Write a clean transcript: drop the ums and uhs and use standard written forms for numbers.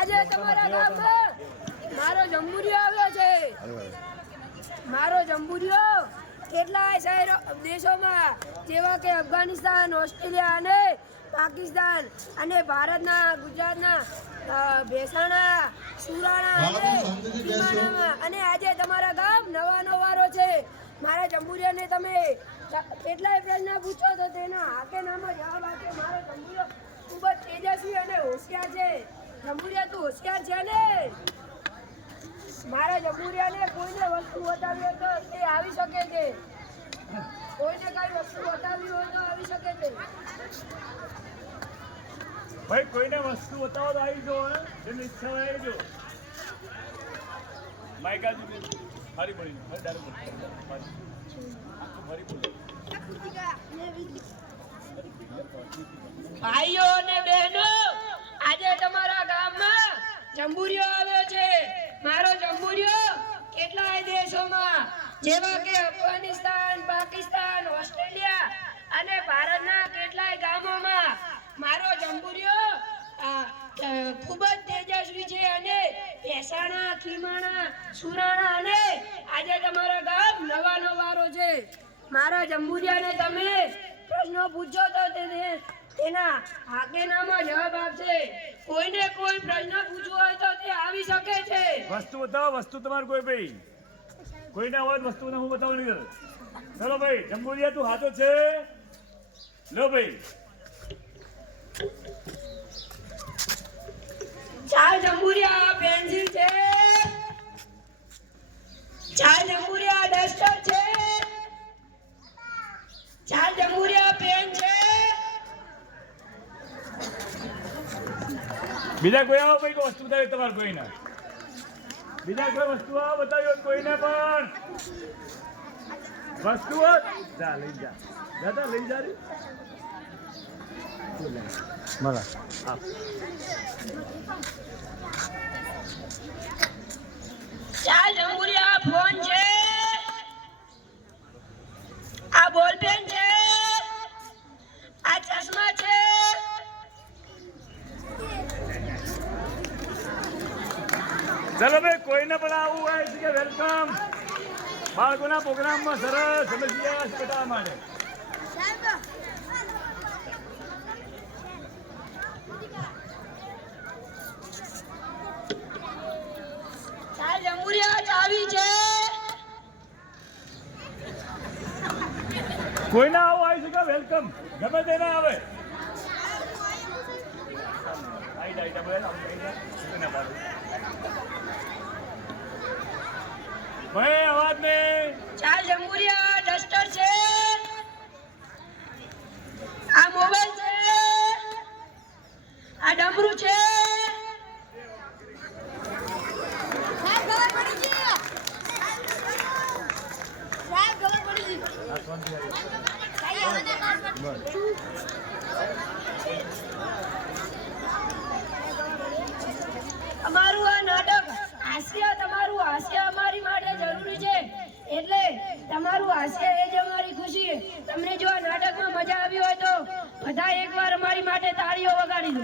આજે તમારા ગામમાં મારો જંબુરિયો આવ્યો છે. મારો જંબુરિયો કેટલાય શહેરો દેશોમાં જેવા કે અફઘાનિસ્તાન, ઓસ્ટ્રેલિયા અને પાકિસ્તાન અને ભારતના, ગુજરાતના ભેસાણા, સુરાણા અને આજે તમારા ગામ નવાનો વારો છે. મારા જંબુરિયાને તમે કેટલાય પ્રશ્ન પૂછો તો તેના હાકે નામ જવાબ આપે. મારો જંબુરિયો ખૂબ જ તેજસ્વી અને હોશિયાર છે. જંબુરિયા તું હોશિયાર છે ને? મારા જંબુરિયાને કોઈને વસ્તુ બતાવી હોય તો તે આવી શકે છે. કોઈને કઈ વસ્તુ બતાવી હોય તો આવી શકે છે. ભાઈ કોઈને વસ્તુ બતાવો તો આવી જાઓ, જેની ઈચ્છા હોય આવી જાઓ. માઇકાજી ફરી પડી ભાઈઓ અને બહેનો, આજે તમારા ગામમાં જંબુરિયો આવ્યો છે. મારો જંબુરિયો કેટલાય દેશોમાં જેવા કે અફઘાનિસ્તાન, પાકિસ્તાન, ઓસ્ટ્રેલિયા અને ભારતના કેટલાય ગામોમાં મારો જંબુરિયો ખૂબ જ તેજસ્વી છે અને ભેસાણા, ખીમાણા, સુરાણા અને આજે તમારા ગામ નવાનો વારો છે. મારા જંબુરિયાને તમે પ્રશ્નો પૂછો તો તેના હાકેનામાં જવાબ આપશે. કોઈને કોઈ પ્રશ્ન પૂછવો હોય તો તે આવી શકે છે. વસ્તુ બતાવો, વસ્તુ તમારે કોઈ ભાઈ કોઈના હોય વસ્તુ હું બતાવું નહીં. ચલો ભાઈ જંબુરિયા તું હાથો છે. લો ભાઈ ચાલ જંબુરિયા પેન્સિલ છે. ચાલ જંબુરિયા ડસ્ટર છે. ચાલ જંબુરિયા પેન છે. બીજા કોઈ આવો ભાઈ કોઈ વસ્તુ બતાવી તમારે કોઈને? બીજા કોઈ વસ્તુ આવો બતાવ્યો કોઈને પણ વસ્તુ જા લઈ જા દાદા લઈ જા રે મારા ચાલ જંબુરિયા ફોન છે. આ બોલ પેન છે. આ ચશ્મા છે. ચલો ભાઈ કોઈને પણ આવું હોય છે કે વેલકમ. બાળકોના પ્રોગ્રામમાં સરસ સમજ્યા બતાવવા માટે. ચાલ જંબુરિયા ચાવી છે. કોઈને આવું આવી શકે વેલકમ. ગમે તેને આવે. ભાઈ અવાજ નહીં. ચાલ જંબુરિયા ડસ્ટર છે. આ મોબાઈલ છે. આ ડમરું છે. અમારું આ નાટક તમારું હાસ્ય અમારી માટે જરૂરી છે. એટલે તમારું હાસ્ય એ જ અમારી ખુશી. તમને જો આ નાટકમાં મજા આવી હોય તો બધા એકવાર અમારી માટે તાળીઓ વગાડી દો.